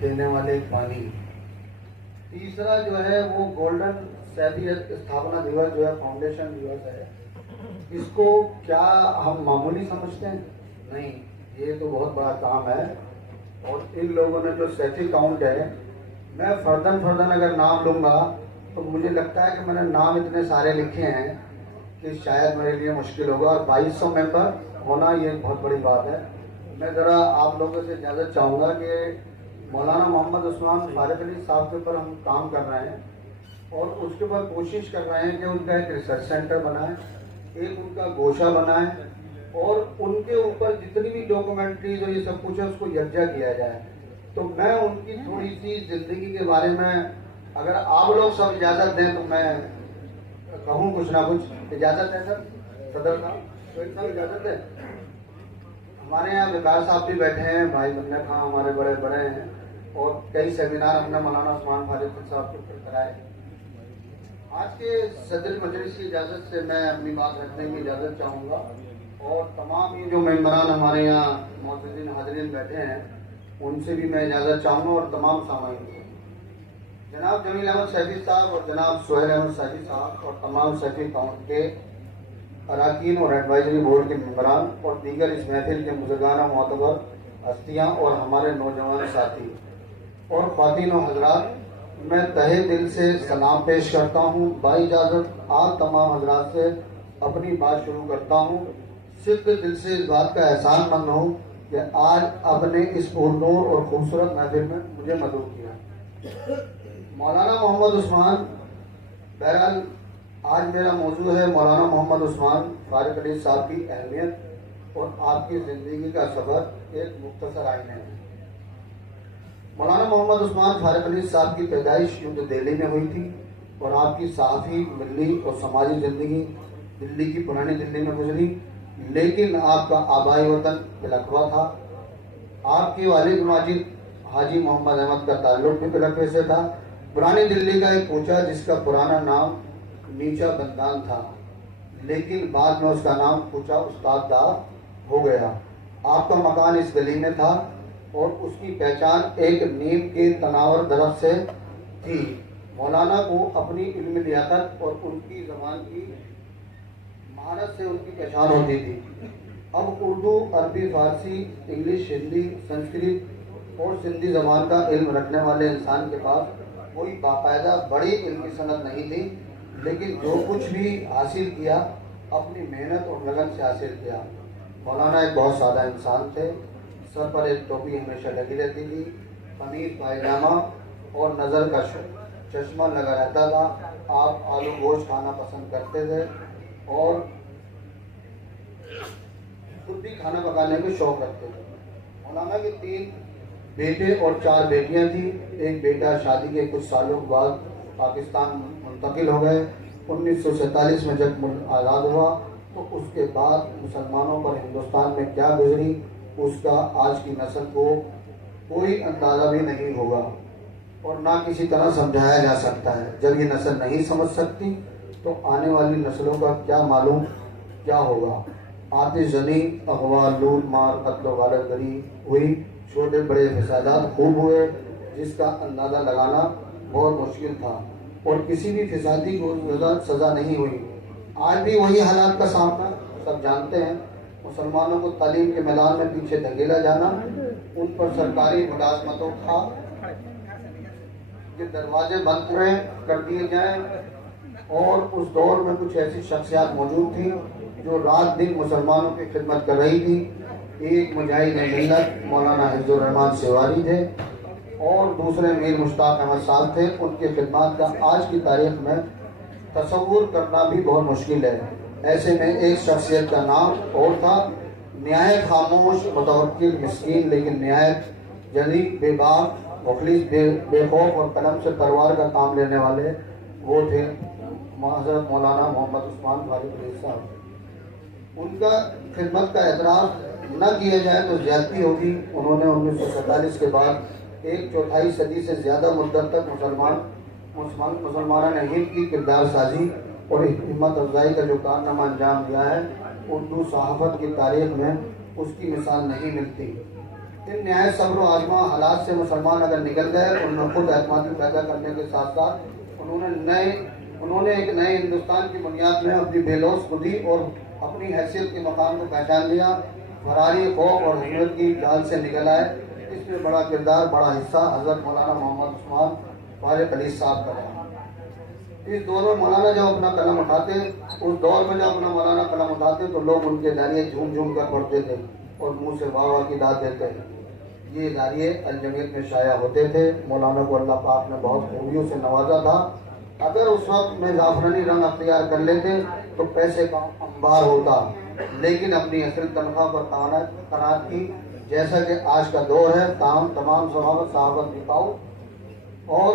دینے والے پانی. تیسرا جو ہے وہ گولڈن سیفی استھاپنا دیوس جو ہے فاؤنڈیشن دیوس ہے. اس کو کیا ہم معمولی سمجھتے ہیں؟ نہیں، یہ تو بہت بڑا کام ہے. اور ان لوگوں نے جو سیفی کاؤنٹ ہے، میں فردن اگر نام لوں گا تو مجھے لگتا ہے کہ میں نے نام اتنے سارے لکھے ہیں کہ شاید میرے لیے مشکل ہوگا. اور 2200 ممبر ہونا یہ بہت بڑی بات ہے. میں ذرا آپ لوگوں سے اجازت چاہوں گا کہ مولانا محمد عثمان فارق علی صاحب کے اوپر ہم کام کر رہے ہیں اور اس کے اوپر کوشش کر رہے ہیں کہ ان کا ایک ریسرچ سینٹر بنائیں، ایک ان کا گوشہ بنائیں اور ان کے اوپر جتنی بھی ڈاکومنٹریز اور یہ سب کچھ ہے اس کو یکجا کیا جائے. تو میں ان کی تھوڑی سی زندگی کے بارے میں اگر آپ لوگ سب اجازت دیں تو میں کہوں کچھ نہ کچھ. اجازت ہے سر؟ صدر صاحب اجازت ہے؟ ہمارے یہاں وقار صاحب بھی بیٹھے ہیں، بھائی بندہ خان ہمارے بڑے بڑے ہیں اور کئی سیمینار ہم نے مولانا عثمان فارق صاحب کے اوپر کرائے. آج کے صدر مجلس کی اجازت سے میں اپنی بات رکھنے کی اجازت چاہوں گا اور تمام یہ جو ممبران ہمارے یہاں معززین حاضرین بیٹھے ہیں ان سے بھی میں اجازت چاہوں گا اور تمام سامعین کو. جناب جمیل احمد سیفی صاحب اور جناب سہیل احمد سیفی صاحب اور تمام سیفی کاؤنٹ کے اراکین اور ایڈوائزری بورڈ کے ممبران اور دیگر اس محفل کے بزرگانہ معتبر ہستیاں اور ہمارے نوجوان ساتھی اور خواتین و حضرات، میں تہہ دل سے سلام پیش کرتا ہوں. باجازت آپ تمام حضرات سے اپنی بات شروع کرتا ہوں. صرف دل سے اس بات کا احسان مند ہوں کہ آج آپ نے اس پرنور اور خوبصورت محفل میں مجھے مدعو کیا. مولانا محمد عثمان، بہرحال آج میرا موضوع ہے مولانا محمد عثمان فارق علی صاحب کی اہمیت اور آپ کی زندگی کا سفر، ایک مختصر آئینہ ہے. مولانا محمد عثمان فارق علی صاحب کی پیدائش نیو دہلی میں ہوئی تھی اور آپ کی صحافی، ملی اور سماجی زندگی دلی کی پرانی دلی میں گزری، لیکن آپ کا آبائی وطن پلکھوا تھا. آپ کے والد ماجد حاجی محمد احمد کا تعلق بھی پلکھوے سے تھا. پرانی دلی کا ایک کوچہ جس کا پرانا نام نیچا بندان تھا، لیکن بعد میں اس کا نام کوچہ استاد دار ہو گیا. آپ کا مکان اس گلی میں تھا اور اس کی پہچان ایک نیم کے تناور درخت سے تھی. مولانا کو اپنی علم لیاقت اور ان کی زبان کی مہارت سے ان کی پہچان ہوتی تھی. اب اردو، عربی، فارسی، انگلش، ہندی، سنسکرت اور سندھی زبان کا علم رکھنے والے انسان کے پاس کوئی باقاعدہ بڑی علمی صنعت نہیں تھی، لیکن جو کچھ بھی حاصل کیا اپنی محنت اور لگن سے حاصل کیا. مولانا ایک بہت سادہ انسان تھے. سر پر ایک ٹوپی ہمیشہ لگی رہتی تھی، قمیض پائجامہ اور نظر کا چشمہ لگا رہتا تھا. آپ آلو گوشت کھانا پسند کرتے تھے اور خود بھی کھانا پکانے کے شوق رکھتے تھے. مولانا کے 3 بیٹے اور 4 بیٹیاں تھیں. ایک بیٹا شادی کے کچھ سالوں بعد پاکستان منتقل ہو گئے. 1947 میں جب ملک آزاد ہوا تو اس کے بعد مسلمانوں پر ہندوستان میں کیا گزری اس کا آج کی نسل کو کوئی اندازہ بھی نہیں ہوگا اور نہ کسی طرح سمجھایا جا سکتا ہے. جب یہ نسل نہیں سمجھ سکتی تو آنے والی نسلوں کا کیا معلوم کیا ہوگا. آتش زنی، اغوا، لوٹ مار، قتل و غارت گری ہوئی، چھوٹے بڑے فسادات خوب ہوئے جس کا اندازہ لگانا بہت مشکل تھا اور کسی بھی فسادی کو سزا نہیں ہوئی. آج بھی وہی حالات کا سامنا سب جانتے ہیں. مسلمانوں کو تعلیم کے میدان میں پیچھے دھکیلا جانا، ان پر سرکاری ملازمتوں کا کہ دروازے بند کر دیے جائیں. اور اس دور میں کچھ ایسی شخصیات موجود تھیں جو رات دن مسلمانوں کی خدمت کر رہی تھی. ایک مجاہد ملت مولانا حفظ الرحمان سیواری تھے اور دوسرے میر مشتاق احمد صاحب تھے. ان کی خدمات کا آج کی تاریخ میں تصور کرنا بھی بہت مشکل ہے. ایسے میں ایک شخصیت کا نام اور تھا، نہایت خاموش، متوکل، مسکین لیکن نہایت جلی، بے باک، مخلص، بے خوف اور قلم سے تلوار کا کام لینے والے. وہ تھے حضرت مولانا محمد عثمان فارق علی صاحب. ان کا خدمت کا اعتراف نہ کیا جائے تو زیادتی ہوگی. انہوں نے 1947 کے بعد 1/4 صدی سے زیادہ مدت تک مسلمانوں نے ہند کی کردار سازی اور ہمت افزائی کا جو کارنامہ انجام دیا ہے، اردو صحافت کی تاریخ میں اس کی مثال نہیں ملتی. ان نہایت صبر و آزما حالات سے مسلمان اگر نکل گئے تو انہوں نے خود اعتمادی پیدا کرنے کے ساتھ ساتھ انہوں نے ایک نئے ہندوستان کی بنیاد میں اپنی بے لوث خودی اور اپنی حیثیت کے مقام کو پہچان لیا. فراری خوف اور حکمت کی جال سے نکل آئے. اس میں بڑا کردار، بڑا حصہ حضرت مولانا محمد عثمان فاروق علی صاحب کا ہے. اس دور میں مولانا جب اپنا قلم اٹھاتے تو لوگ ان کے داریے جھوم جھوم کر پڑھتے تھے اور منہ سے واہ واہ کی داد دیتے. یہ داریے الجمیت میں شائع ہوتے تھے. مولانا کو اللہ پاک نے بہت خوبیوں سے نوازا تھا. اگر اس وقت میں زعفرانی رنگ اختیار کر لیتے تو پیسے کا انبار ہوتا، لیکن اپنی اصل تنخواہ پر قناعت کی. جیسا کہ آج کا دور ہے، تمام صحافت بکاؤ اور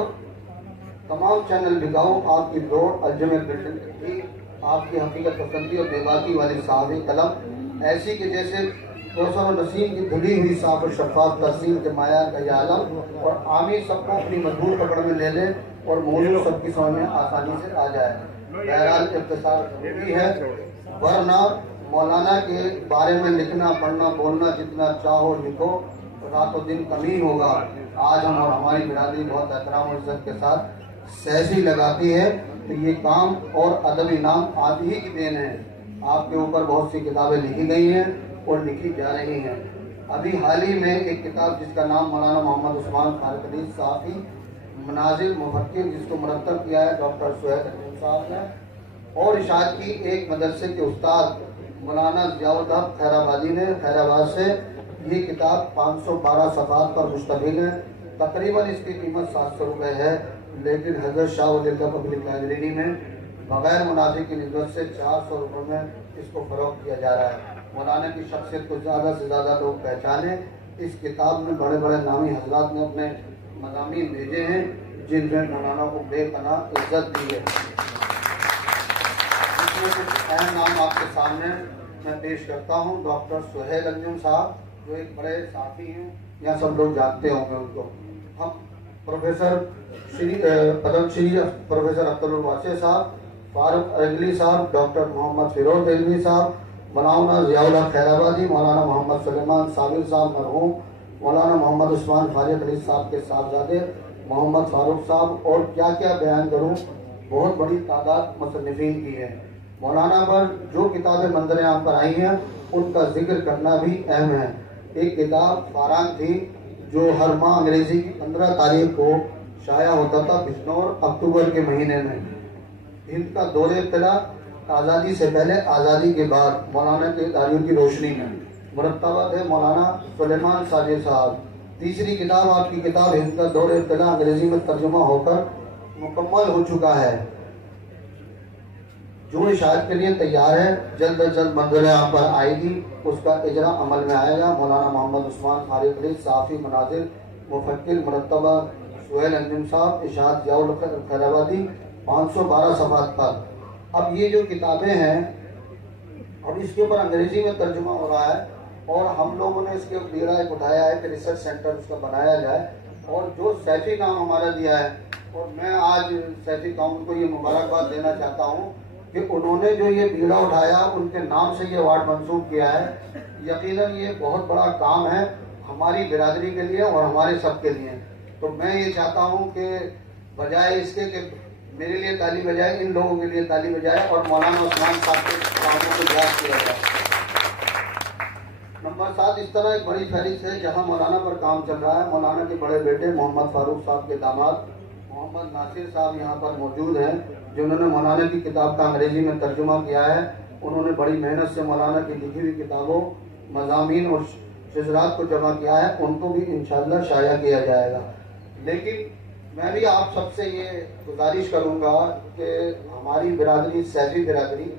تمام چینل بکاؤ. آپ کی دوڑ الجمیت بلڈنگ کی، آپ کی حقیقت پسندی اور بے باکی والی صحافی قلم ایسی کہ جیسے کوثر و نسیم کی دھلی ہوئی صاف و شفاف تحصیل کے معیار کا یہ عالم اور عامی سب کو اپنی مضبوط پکڑ میں لے لے اور موضوع سب کی سمجھ میں آسانی سے آ جائے. بہرحال اختصار ضروری ہے، ورنہ مولانا کے بارے میں لکھنا پڑھنا بولنا جتنا چاہو لکھو، رات و دن کمی ہوگا. آج ہم اور ہماری برادری بہت احترام و عزت کے ساتھ سیسی لگاتی ہے تو یہ کام اور ادبی نام آپ ہی کی دین ہے. آپ کے اوپر بہت سی کتابیں لکھی گئی ہیں اور لکھی جا رہی ہیں. ابھی حال ہی میں ایک کتاب جس کا نام مولانا محمد عثمان فاروق علی صافی مناظر مفکر، جس کو مرتب کیا ہے ڈاکٹر سہیل اندیم صاحب نے، اور اشاعت کی ایک مدرسے کے استاد مولانا ضیاء الحق خیرآبادی نے خیرآباد سے. یہ کتاب 512 صفحات پر مشتمل ہے. تقریباً اس کی قیمت 700 روپے ہے، لیکن حضرت شاہ ولی اللہ پبلک لائبریری میں بغیر منافع کی نسبت سے 400 روپے میں اس کو فروخت کیا جا رہا ہے. مولانا کی شخصیت کو زیادہ سے زیادہ لوگ پہچانیں. اس کتاب میں بڑے بڑے نامی حضرات نے اپنے مضامین بھیجے ہیں جن میں مولانا کو بے پناہ عزت دی ہے. اس میں کچھ اہم نام آپ کے سامنے میں پیش کرتا ہوں. ڈاکٹر سہیل اندیم صاحب جو ایک بڑے صحافی ہیں، یہاں سب لوگ جانتے ہوں گے ان کو. ہم پروفیسر پدم شری پروفیسر عبدالواسع صاحب، فاروق ارغلی صاحب، ڈاکٹر محمد فیروز علوی صاحب، مولانا ضیاء الحق خیرآبادی، مولانا محمد سلیمان صابر صاحب مرحوم، مولانا محمد عثمان فاروق علی صاحب کے صاحبزادے محمد فاروق صاحب، اور کیا کیا بیان کروں. بہت بڑی تعداد مصنفین کی ہے. مولانا پر جو کتابیں منظر عام پر آئی ہیں ان کا ذکر کرنا بھی اہم ہے. ایک کتاب فاران تھی جو ہر ماہ انگریزی کی 15 تاریخ کو شائع ہوتا تھا بجنور اکتوبر کے مہینے میں. ہند کا دور ابتدا، آزادی سے پہلے، آزادی کے بعد، مولانا کے داریوں کی روشنی میں. مرتبہ ہے مولانا سلیمان ساجد صاحب. تیسری کتاب آپ کی کتاب ہند کا دور ابتدا انگریزی میں ترجمہ ہو کر مکمل ہو چکا ہے، جو اشاعت کے لیے تیار ہے. جلد از جلد منظر عام پر آئے گی، اس کا اجرا عمل میں آئے گا. مولانا محمد عثمان فاروق علی صحافی مناظر مفکر، مرتبہ سہیل اندیم صاحب، اشاعت ضیاء الحق خیرآبادی، 512 صفحات پر. اب یہ جو کتابیں ہیں اب اس کے اوپر انگریزی میں ترجمہ ہو رہا ہے اور ہم لوگوں نے اس کے بیڑا ایک اٹھایا ہے کہ ریسرچ سینٹر اس کا بنایا جائے. اور جو سیفی کام ہمارا دیا ہے، اور میں آج سیفی کام کو یہ مبارکباد دینا چاہتا ہوں کہ انہوں نے جو یہ بیڑا اٹھایا ان کے نام سے یہ ایوارڈ منسوخ کیا ہے. یقیناً یہ بہت بڑا کام ہے ہماری برادری کے لیے اور ہمارے سب کے لیے. تو میں یہ چاہتا ہوں کہ بجائے اس کے کہ میرے لیے تالی بجائے، ان لوگوں کے لیے تالی بجائے اور مولانا عثمان صاحب کے کاموں کو یاد کیا جائے. نمبر 7، اس طرح ایک بڑی فہرست ہے جہاں مولانا پر کام چل رہا ہے. مولانا کے بڑے بیٹے محمد فاروق صاحب کے داماد محمد ناصر صاحب یہاں پر موجود ہیں، جنہوں نے مولانا کی کتاب کا انگریزی میں ترجمہ کیا ہے. انہوں نے بڑی محنت سے مولانا کی لکھی ہوئی کتابوں، مضامین اور شجرات کو جمع کیا ہے. ان کو بھی انشاءاللہ شائع کیا جائے گا. لیکن میں بھی آپ سب سے یہ گزارش کروں گا کہ ہماری برادری سیفی برادری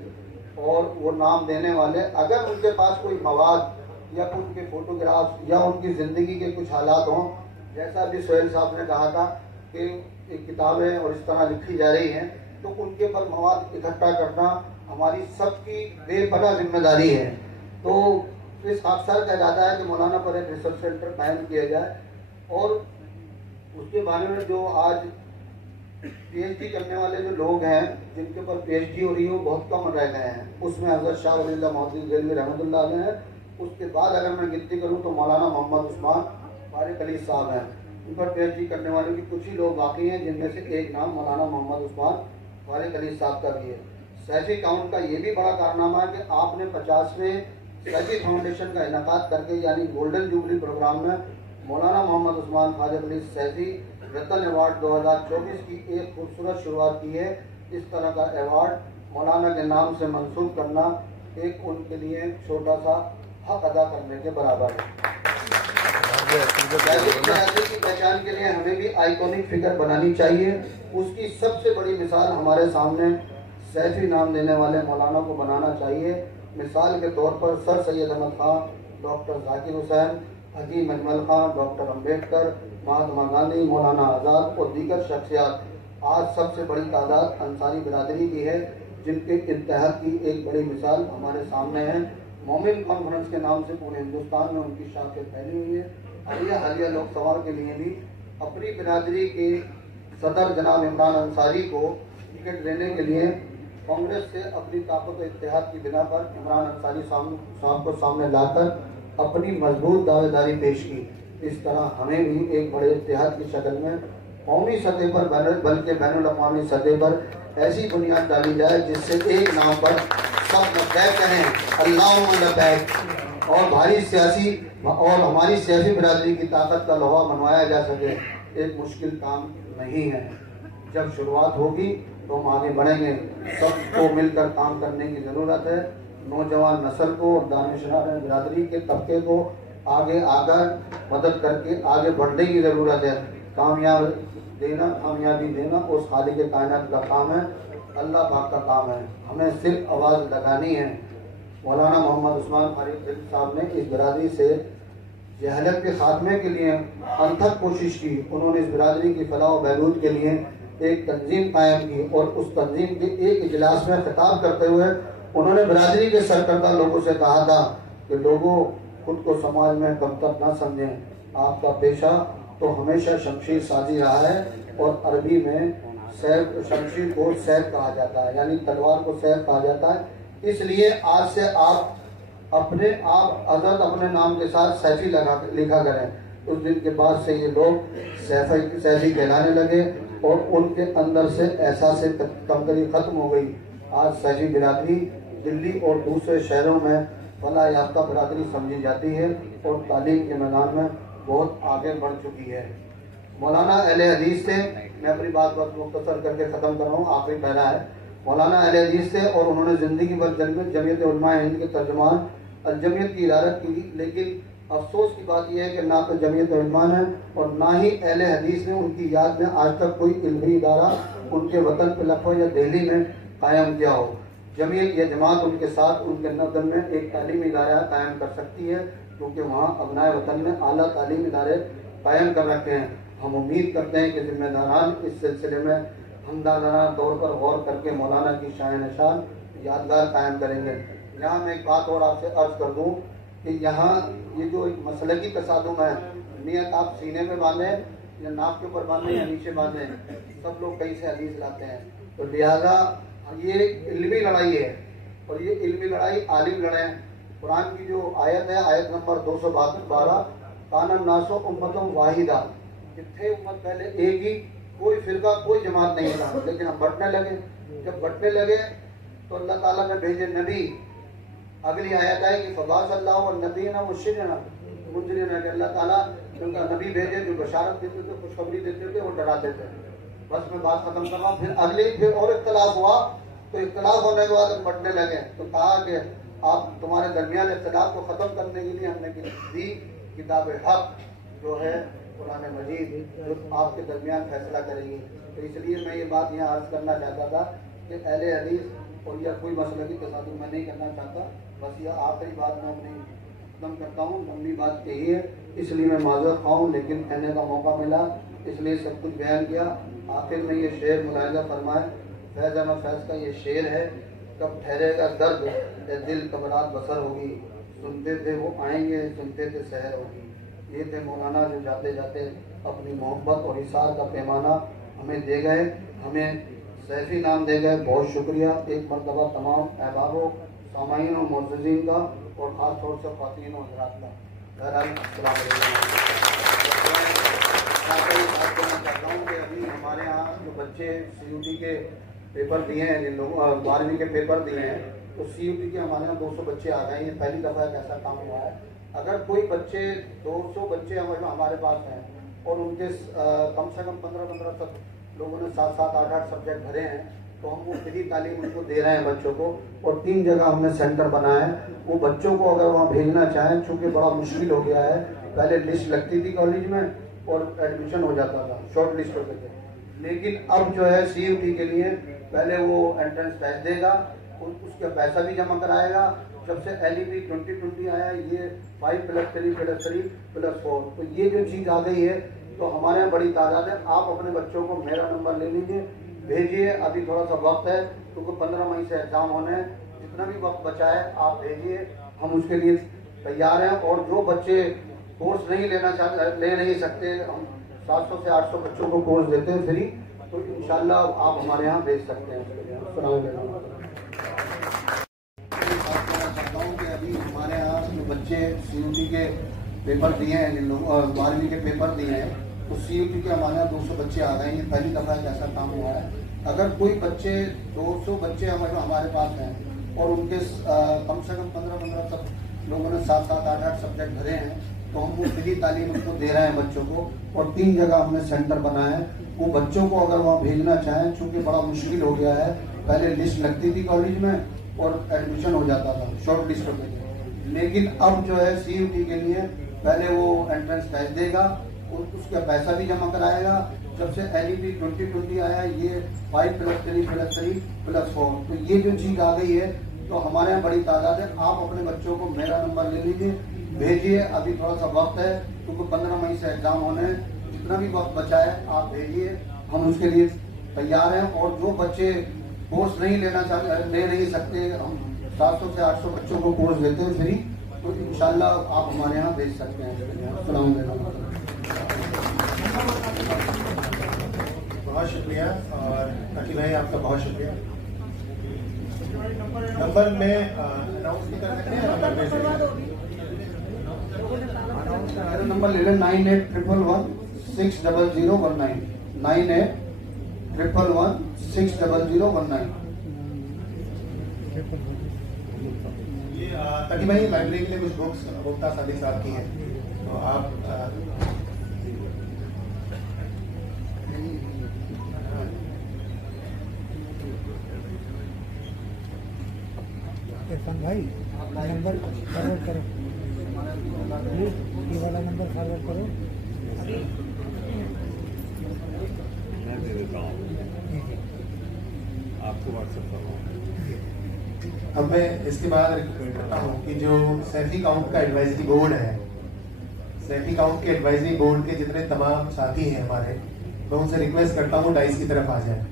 اور وہ نام دینے والے، اگر ان کے پاس کوئی مواد یا ان کے فوٹوگراف یا ان کی زندگی کے کچھ حالات ہوں، جیسا ابھی سہیل صاحب نے کہا تھا کہ کتابیں اور اس طرح لکھی جا رہی ہیں، تو ان کے پر مواد اکٹھا کرنا ہماری سب کی بے پناہ ذمہ داری ہے. تو اس خاکسار کا ارادہ ہے کہ مولانا پر ایک ریسرچ سینٹر قائم کیا جائے اور اس کے بارے میں جو آج پی ایچ ڈی کرنے والے جو لوگ ہیں جن کے اوپر پی ایچ ڈی ہو رہی ہے وہ بہت کم رہ گئے ہیں. اس میں حضرت شاہ ولی اللہ محدث دہلوی رحمۃ اللہ علیہ ہیں، اس کے بعد اگر میں گنتی کروں تو مولانا محمد عثمان فارق علی صاحب ہیں. ان پر پی ایچ ڈی کرنے والوں کی کچھ ہی لوگ باقی ہیں، جن میں سے ایک نام مولانا محمد عثمان فارق علی صاحب کا بھی ہے. سیفی ٹاؤن کا یہ بھی بڑا کارنامہ ہے کہ آپ نے 50ویں سیفی فاؤنڈیشن کا انعقاد کر کے یعنی گولڈن جوبلی پروگرام میں مولانا محمد عثمان فارق علی سیفی رتن ایوارڈ 2024 کی ایک خوبصورت شروعات کی ہے. اس طرح کا ایوارڈ مولانا کے نام سے منسوب کرنا ایک ان کے لیے چھوٹا سا حق ادا کرنے کے برابر ہے. کی پہچان کے لیے ہمیں بھی آئیکونک فگر بنانی چاہیے. اس کی سب سے بڑی مثال ہمارے سامنے سیفی نام دینے والے مولانا کو بنانا چاہیے. مثال کے طور پر سر سید احمد خان، ڈاکٹر ذاکر حسین، حکیم اجمل خان، ڈاکٹر امبیڈکر، مہاتما گاندھی، مولانا آزاد اور دیگر شخصیات. آج سب سے بڑی تعداد انصاری برادری کی ہے، جن کے اتحاد کی ایک بڑی مثال ہمارے سامنے ہے. مومن کانفرنس کے نام سے پورے ہندوستان میں ان کی شاخیں پھیلی ہوئی ہیں. حالیہ لوک سبھا کے لیے بھی اپنی برادری کے صدر جناب عمران انصاری کو ٹکٹ دینے کے لیے کانگریس سے اپنی طاقت و اتحاد کی بنا پر عمران انصاری صاحب کو سامنے لا کر اپنی مضبوط دعوے داری پیش کی. اس طرح ہمیں بھی ایک بڑے اتحاد کی شکل میں قومی سطح پر بلکہ بین الاقوامی سطح پر ایسی بنیاد ڈالی جائے جس سے ایک نام پر سب لبیک کہیں، اللہم لبیک، اور ہماری سیاسی برادری کی طاقت کا لوہا منوایا جا سکے. ایک مشکل کام نہیں ہے. جب شروعات ہوگی تو ہم آگے بڑھیں گے. سب کو مل کر کام کرنے کی ضرورت ہے. نوجوان نسل کو اور دانشور برادری کے طبقے کو آگے آ کر مدد کر کے آگے بڑھنے کی ضرورت ہے. کامیابی دینا اس خالق کائنات کا کام ہے، اللہ پاک کا کام ہے. ہمیں صرف آواز لگانی ہے. مولانا محمد عثمان فارق علی صاحب نے اس برادری سے جہالت کے خاتمے کے لیے انتھک کوشش کی. انہوں نے اس برادری کی فلاح و بہبود کے لیے ایک تنظیم قائم کی اور اس تنظیم کے ایک اجلاس میں خطاب کرتے ہوئے انہوں نے برادری کے سرکردہ لوگوں سے کہا تھا کہ لوگوں خود کو سماج میں کمتر نہ سمجھیں. آپ کا پیشہ تو ہمیشہ شمشیر سازی رہا ہے اور عربی میں شمشیر کو سیف کہا جاتا ہے، یعنی تلوار کو سیف کہا جاتا ہے. اس لیے آج سے آپ حضرت اپنے نام کے ساتھ سیفی لکھا کریں. اس دن کے بعد سے یہ لوگ سیفی کہلانے لگے اور ان کے اندر سے احساس کمتری ختم ہو گئی. آج سیفی برادری دلی اور دوسرے شہروں میں فلاح یافتہ برادری سمجھی جاتی ہے اور تعلیم کے میدان میں بہت آگے بڑھ چکی ہے. مولانا اہل حدیث سے میں اپنی بات مختصر کر کے ختم کر رہا ہوں، آخری پہلا ہے. مولانا اہل حدیث سے اور انہوں نے زندگی بھر جمعیت علماء ہند کے ترجمان الجمعیت کی ادارت کی، لیکن افسوس کی بات یہ ہے کہ نہ تو جمعیت علماء ہے اور نہ ہی اہل حدیث نے ان کی یاد میں آج تک کوئی علمی ادارہ ان کے وطن پہ لکھنؤ یا دہلی میں قائم کیا ہو. جمعیت یا جماعت ان کے ساتھ ان کے نظم میں ایک تعلیمی ادارہ قائم کر سکتی ہے، کیونکہ وہاں ابنائے وطن نے اعلیٰ تعلیمی ادارے قائم کر رکھے ہیں. ہم امید کرتے ہیں کہ ذمہ داران اس سلسلے میں ہمدردانہ طور پر غور کر کے مولانا کی شان نشان یادگار قائم کریں گے. یہاں میں ایک بات اور آپ سے عرض کر دوں کہ یہاں یہ جو ایک مسلکی تصادم ہے، نیت آپ سینے میں باندھیں یا ناک کے اوپر باندھیں یا نیچے باندھیں، سب لوگ کہیں سے حدیث لاتے ہیں. تو لہذا یہ علمی لڑائی ہے اور یہ علمی لڑائی عالم لڑیں. قرآن کی جو آیت ہے، آیت نمبر 212، کان الناس امۃ واحدہ، کہ تھے امت پہلے ایک ہی، کوئی فرقہ کوئی جماعت نہیں تھا، لیکن ہم بٹنے لگے. جب بٹنے لگے تو اللہ تعالیٰ نے بھیجے نبی. اگلی آیت ہے کہ فبعث اللہ النبیین مبشرین، کہ اللہ تعالیٰ ان کا نبی بھیجے جو بشارت دیتے تھے، خوشخبری دیتے تھے اور ڈراتے تھے. بس میں بات ختم کر رہا ہوں. پھر اور اختلاف ہوا، تو اختلاف ہونے کے بعد ہم بٹنے لگے. تو کہا کہ آپ تمہارے درمیان اختلاف کو ختم کرنے کے لیے ہم نے دی کتاب حق جو ہے قرآن مجید، جو آپ کے درمیان فیصلہ کرے گی. تو اس لیے میں یہ بات یہاں عرض کرنا چاہتا تھا کہ اہل حدیث اور یا کوئی مسلکی تصادم میں نہیں کرنا چاہتا. بس یہ آخری بات میں اپنی ختم کرتا ہوں. لمبی بات یہی ہے، اس لیے میں معذرت خواہ ہوں، لیکن کہنے کا موقع ملا اس لیے سب کچھ بیان کیا. آخر میں یہ شعر ملاحظہ فرمائے، فیض احمد فیض کا یہ شعر ہے، کب ٹھہرے گا درد اے دل کب رات بسر ہوگی، سنتے تھے وہ آئیں گے سنتے تھے سحر ہوگی. یہ تھے مولانا جو جاتے جاتے اپنی محبت اور احساس کا پیمانہ ہمیں دے گئے، ہمیں سیفی نام دے گئے. بہت شکریہ ایک مرتبہ تمام احباب و سامعین و معززین کا. اور خاص طور سے خواتین اور حضرات کا بہرحال السلام علیکم۔ میں بات کرنا چاہتا ہوں کہ ابھی ہمارے یہاں جو بچے CUT کے پیپر دیے ہیں، جن لوگوں 12ویں کے پیپر دیے ہیں، تو CUT کے ہمارے یہاں 200 بچے آ گئے ہیں۔ یہ پہلی دفعہ ایک ایسا کام ہوا ہے۔ اگر کوئی بچے 200 بچے ہمارے پاس ہیں اور ان کے کم سے کم 15 لوگوں نے 7 8 سبجیکٹ بھرے ہیں، تو ہم وہ فری تعلیم ان کو دے رہے ہیں بچوں کو، اور 3 جگہ ہم نے سینٹر بنایا ہے۔ وہ بچوں کو اگر وہاں بھیجنا چاہیں، چونکہ بڑا مشکل ہو گیا ہے، پہلے لسٹ لگتی تھی کالج میں اور ایڈمیشن ہو جاتا تھا، شارٹ لسٹ ہوتے تھے، لیکن اب جو ہے CUT کے لیے پہلے وہ انٹرنس ٹیسٹ دے گا، اس کا پیسہ بھی جمع کرائے گا۔ جب سے LEP 2020 آیا، یہ 5+3+3+4، تو یہ جو چیز آ گئی ہے، تو ہمارے یہاں بڑی تعداد ہے۔ آپ اپنے بچوں کو میرا نمبر لے لیجیے، بھیجیے۔ ابھی تھوڑا سا وقت ہے کیونکہ 15 مئی سے ایگزام ہونے ہیں۔ جتنا بھی وقت بچا ہے آپ بھیجیے، ہم اس کے لیے تیار ہیں۔ اور جو بچے کورس نہیں لے نہیں سکتے، ہم 700 سے 800 بچوں کو کورس دیتے ہیں فری، تو انشاءاللہ آپ ہمارے یہاں بھیج سکتے ہیں۔ السلام علیکم۔ چاہتا ہوں کہ ابھی ہمارے یہاں جو بچے CUT کے پیپر دیے ہیں، جن لوگوں 12ویں کے پیپر دیے ہیں، تو CUT کے ہمارے یہاں 200 بچے آ گئے ہیں۔ یہ پہلی دفعہ ایک ایسا کام ہوا ہے۔ اگر کوئی بچے 200 بچے ہمارے پاس ہیں اور ان کے کم سے کم 15 لوگوں نے 7 8 سبجیکٹ بھرے ہیں، تو ہم وہ فری تعلیم ان کو دے رہے ہیں بچوں کو، اور 3 جگہ ہم نے سینٹر بنایا ہے۔ وہ بچوں کو اگر وہاں بھیجنا چاہیں، چونکہ بڑا مشکل ہو گیا ہے، پہلے لسٹ لگتی تھی کالج میں اور ایڈمیشن ہو جاتا تھا، شارٹ لسٹ ہوتے تھے، لیکن اب جو ہے CUT کے لیے پہلے وہ انٹرنس ٹیسٹ دے گا، اس کا پیسہ بھی جمع کرائے گا۔ جب سے LEP 2020 آیا، یہ 5+3+3+4، تو یہ جو چیز آ گئی ہے، تو ہمارے یہاں بڑی تعداد ہے۔ آپ اپنے بچوں کو میرا نمبر لے لیجیے، بھیجیے۔ ابھی تھوڑا سا وقت ہے کیونکہ 15 مئی سے ایگزام ہونے ہیں۔ جتنا بھی وقت بچا ہے آپ بھیجیے، ہم اس کے لیے تیار ہیں۔ اور جو بچے کورس نہیں لے نہیں سکتے، ہم 700 سے 800 بچوں کو کورس دیتے ہیں فری، تو انشاءاللہ آپ ہمارے یہاں بھیج سکتے ہیں۔ السلام علیکم۔ بہت شکریہ، اور عقیل بھائی آپ کا بہت شکریہ۔ نمبر میں اناؤنس نہیں کر سکتے ہیں، میرا نمبر لے لیں 9811 60019 9811 60019۔ یہ تقی بھائی لائبریری کے لیے کچھ بکس ممتاز صادق صاحب کی ہیں، تو آپ عرفان بھائی نمبر فارورڈ کرو، یہ والا نمبر فارورڈ کرو۔ میں دے دیتا ہوں، آپ کو واٹس ایپ کروں۔ اب میں اس کے بعد ریکویسٹ کرتا ہوں کہ جو سیفی کاؤنٹ کا ایڈوائزری بورڈ ہے، سیفی کاؤنٹ کے ایڈوائزری بورڈ کے جتنے تمام ساتھی ہیں ہمارے، میں ان سے ریکویسٹ کرتا ہوں ڈائس کی طرف آ جائیں۔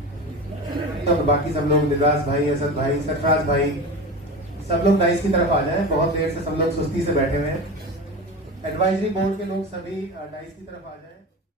تو باقی سب لوگ، نگاس بھائی، اسد بھائی، سرفراز بھائی، سب لوگ ڈائس کی طرف آ جائیں۔ بہت دیر سے سب لوگ سستی سے بیٹھے ہوئے ہیں۔ ایڈوائزری بورڈ کے لوگ سبھی ڈائس کی طرف آ جائیں۔